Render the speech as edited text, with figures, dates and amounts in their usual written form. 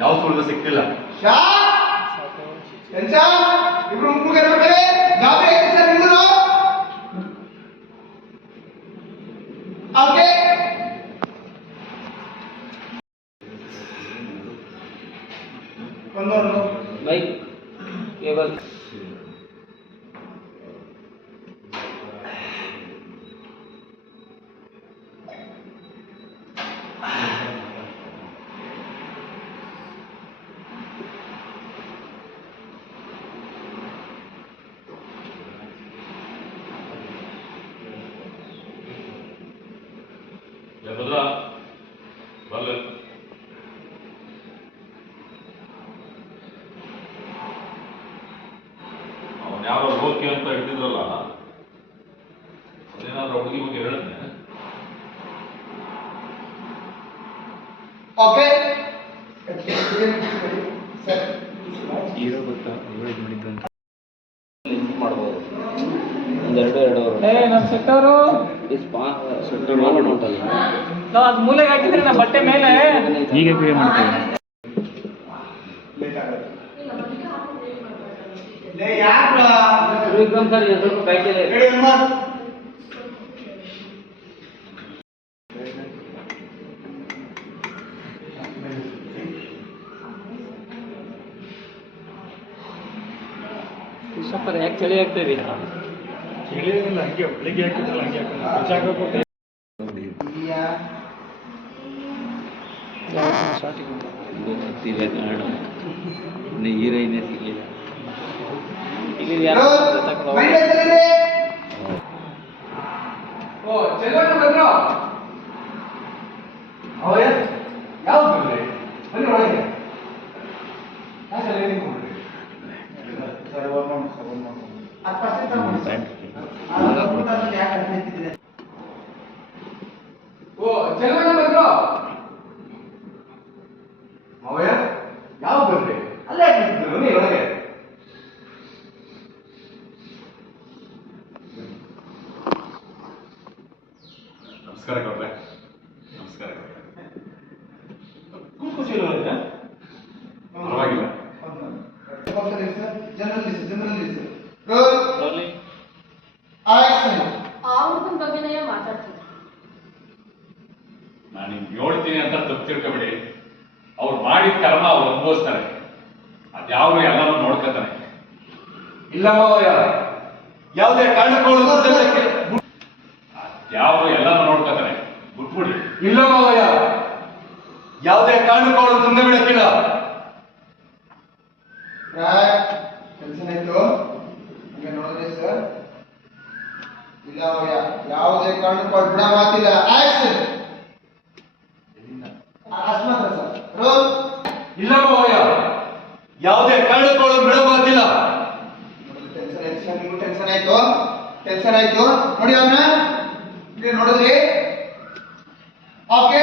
ಯಾವ ಸುಳಿವು ಸಿಕ್ಕಿಲ್ಲ. ಇಬ್ರು ಮುಗ್ಗರೆ ಗಾಬರಿ ಆಯ್ತು ಸರ್ ನಿಮ್ದು. ಓಕೆ ಒಂದೊಂದು ಮೈಕ್ ಕೇಬಲ್ ಭದ್ರ ಬಲ್ಲ ಅವನು ಯಾರೋ ಹೋಗಿ ಅಂತ ಹೇಳ್ತಿದ್ರಲ್ಲ, ಅದೇನಾದ್ರೂ ಹುಡುಗಿ ಬಗ್ಗೆ ಹೇಳಿದ್ನೆ. ಓಕೆ ಹೀರೋ ಗೊತ್ತಾ ಇದು ಮಾಡಿದ್ದು ಅಂತ ಮಾಡ್ಬೋದು. ಒಂದೆರಡು ನಮ್ಮ ಸೆಟ್ಟವರು ಉಂಟಲ್ಲ, ನಾವು ಅದು ಮೂಲೆಗೆ ಹಾಕಿದ್ರೆ ನಾ ಬಟ್ಟೆ ಮೇಲೆ ಈಗ ಪೇ ಮಾಡ್ತೇವೆ. ವಿಕ್ರಮ್ ಸರ್ ಸ್ವಲ್ಪ ಕೈಕೇಲಿ ಸ್ವಲ್ಪ ಯಾಕೆ ಚಳಿ ಆಗ್ತದೆ. ಹೇಳಿಲ್ಲ ಹಂಗೆ ಬೆಳಿಗ್ಗೆ ಹಾಕಿದ್ದಲ್ಲ ಹಂಗೆ ಹಾಕಿದ್ರೆ ಗೊತ್ತಿಲ್ಲ ಕಾರಣ ಹೀರೋಯಿನೇ ಸಿಗಲಿಲ್ಲ. ಈಗ ಯಾರು ಯಾವ ಬಂದ್ರಿ ಅಲ್ಲೇ ಹಾಕಿದ್ರು ನೀ ಒಳಗೆ. ನಮಸ್ಕಾರ ಗೌಡ್ರೆ. ನಮಸ್ಕಾರ ಪರವಾಗಿಲ್ಲ. ಅವ್ರ ಬಗ್ಗೆನೇ ಮಾತಾಡ್ತೀನಿ. ನಾನು ನಿಮ್ಗೆ ಹೇಳ್ತೀನಿ ಅಂತ ತಪ್ಪು ತಿಳ್ಕೊಬೇಡಿ. ಅವ್ರು ಮಾಡಿದ ಕರ್ಮ ಅವ್ರು ಅನುಭವಿಸ್ತಾರೆ. ಅದ್ಯಾವ್ರು ಎಲ್ಲರೂ ನೋಡ್ಕೊತಾನೆ. ಇಲ್ಲ ಮಾವಯ್ಯ, ಯಾವುದೇ ಕಾರಣಕ್ಕೂ ಯಾವ್ದು ಎಲ್ಲರೂ ನೋಡ್ಕೊತಾನೆ, ಬಿಟ್ಬಿಡಿ. ಇಲ್ಲ ಮಾವಯ್ಯ, ಯಾವುದೇ ಕಾರಣಕ್ಕೂ ಅವಳು ಮುಂದೆ ಬಿಡಕ್ಕಿಲ್ಲ. ಕೆಲಸ ಆಯ್ತು ಹಂಗೆ ನೋಡಿದ್ರೆ ಸರ್. ಇಲ್ಲ ಮಾವಯ್ಯ, ಯಾವುದೇ ಕಾರಣಕ್ಕೂ ಅವಳು ಬಿಡ ಮಾತಿಲ್ಲ. ಆಕ್ಷನ್ ಅಷ್ಟು ಮಾತ್ರ ಸರ್. ರೋಲ್. ಇಲ್ಲ ಮಾವಯ್ಯ, ಯಾವುದೇ ಕಾರಣಕ್ಕೂ ಅವಳು ಬಿಡ ಮಾತಿಲ್ಲ. ಟೆನ್ಷನ್ ಆಯ್ತು, ಟೆನ್ಷನ್ ಆಯ್ತು ನೋಡಿ ಅವನ್ನ ನೋಡಿದ್ರಿ. ಓಕೆ